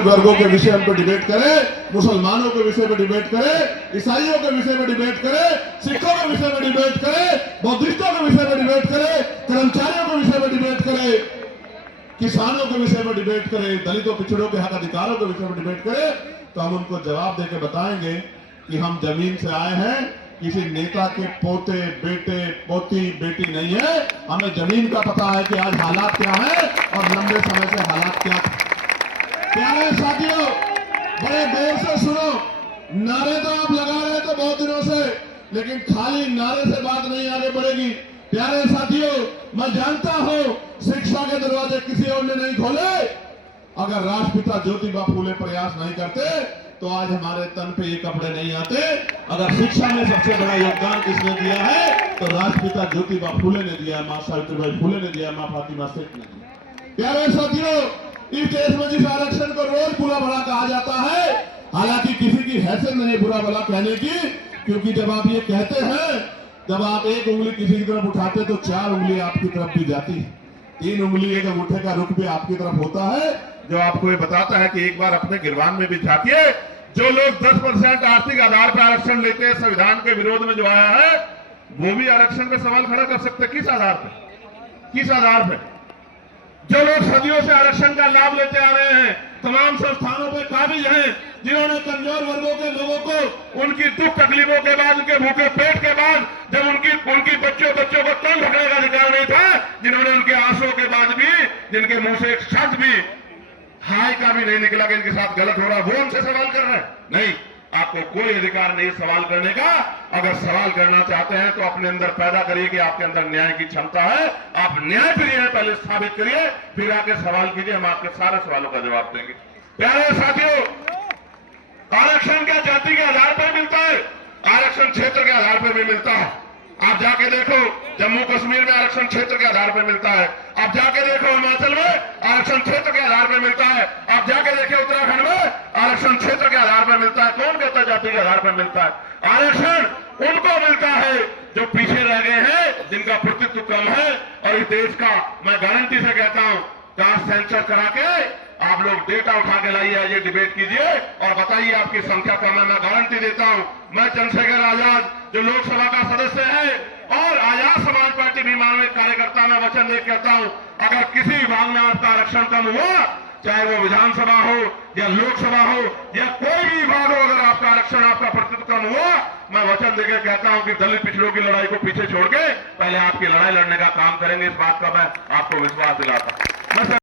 वर्गों के विषय पर डिबेट करें, मुसलमानों के विषय पर डिबेट करें, ईसाइयों के विषय पर डिबेट करें, सिखों के विषय पर डिबेट करें, बौद्धिस्टों के विषय पर डिबेट करें, कर्मचारियों के विषय पर डिबेट करें, किसानों के विषय पर डिबेट करें, दलितों पिछड़ों के हक अधिकारों के विषय पर डिबेट करें, तो हम उनको जवाब देकर बताएंगे कि हम जमीन से आए हैं, किसी नेता के पोते, बेटे, पोती, बेटी नहीं है। हमें जमीन का पता है कि आज हालात क्या है और लंबे समय से हालात क्या थे। प्यारे साथियों, बड़े गौर से सुनो। नारे तो आप लगा रहे तो बहुत दिनों से, लेकिन खाली नारे से बात नहीं आगे बढ़ेगी। प्यारे साथियों, मैं जानता हूं शिक्षा के दरवाजे किसी और ने नहीं खोले। अगर राष्ट्रपिता ज्योतिबा फूले प्रयास नहीं करते तो आज हमारे तन पे ये कपड़े नहीं आते। अगर शिक्षा में सबसे बड़ा योगदान किसने दिया है तो राष्ट्रपिता ज्योतिबा फूले ने दिया, मां सावित्रीबाई फूले ने दिया, मां फातिमा सेठ ने दिया। प्यारे साथियों, इस देश में जिस आरक्षण को रोज बुरा भला कहा जाता है, हालांकि किसी की हैसियत नहीं बुरा भला कहने की, क्योंकि जब आप ये कहते हैं, जब आप एक उंगली किसी की तरफ उठाते तो 4 उंगली आपकी तरफ भी जाती है, 3 उंगली एक अंगूठे का रुख भी आपकी तरफ होता है, जो आपको ये बताता है कि एक बार अपने गिरबान में भी झांकिए। जो लोग 10% आर्थिक आधार पर आरक्षण लेते हैं, संविधान के विरोध में जो आया है, वो भी आरक्षण पे सवाल खड़ा कर सकते हैं। किस आधार पे? किस आधार पे? जो लोग सदियों से आरक्षण का लाभ लेते आ रहे हैं, तमाम संस्थानों पे काबिज हैं, जिन्होंने कमजोर वर्गों के लोगों को उनकी दुख तकलीफों के बाद, उनके भूखे पेट के बाद, जब उनकी बच्चों को तंग रखने का अधिकार नहीं था, जिन्होंने उनके आंसुओं के बाद भी, जिनके मुंह से एक शब्द भी हाय का भी नहीं निकला कि इनके साथ गलत हो रहा, वो उनसे सवाल कर रहे हैं। नहीं, आपको कोई अधिकार नहीं सवाल करने का। अगर सवाल करना चाहते हैं तो अपने अंदर पैदा करिए कि आपके अंदर न्याय की क्षमता है, आप न्याय प्रिय हैं, पहले साबित करिए, फिर आके सवाल कीजिए, हम आपके सारे सवालों का जवाब देंगे। प्यारे साथियों, आरक्षण क्या जाति के आधार पर मिलता है? आरक्षण क्षेत्र के आधार पर भी मिलता है। आप जाके देखो, जम्मू कश्मीर में आरक्षण क्षेत्र के आधार पर मिलता है। आप जाके देखो, हिमाचल में आरक्षण क्षेत्र के आधार पर मिलता है। आप जाके देखिए, उत्तराखंड में आरक्षण क्षेत्र के आधार पर मिलता है। कौन कहता है जाति के आधार पर मिलता है? आरक्षण उनको मिलता है जो पीछे रह गए हैं, जिनका प्रतित्व कम है। और इस देश का मैं गारंटी से कहता हूं, कास्ट सेंसस करा के आप लोग डेटा उठा के लाइए, ये डिबेट कीजिए और बताइए आपकी संख्या कम है। मैं गारंटी देता हूं, मैं चंद्रशेखर आजाद जो लोकसभा का सदस्य है और आजाद समाज पार्टी भी मानवीय कार्यकर्ता, मैं वचन दे कहता हूं, अगर किसी विभाग में आपका आरक्षण कम हुआ, चाहे वो विधानसभा हो या लोकसभा हो या कोई भी विभाग हो, अगर आपका आरक्षण, आपका प्रतिनिधित्व कम हुआ, मैं वचन देकर कहता हूं कि दलित पिछड़ों की लड़ाई को पीछे छोड़ के पहले आपकी लड़ाई लड़ने का काम करेंगे। इस बात का मैं आपको विश्वास दिलाता हूं।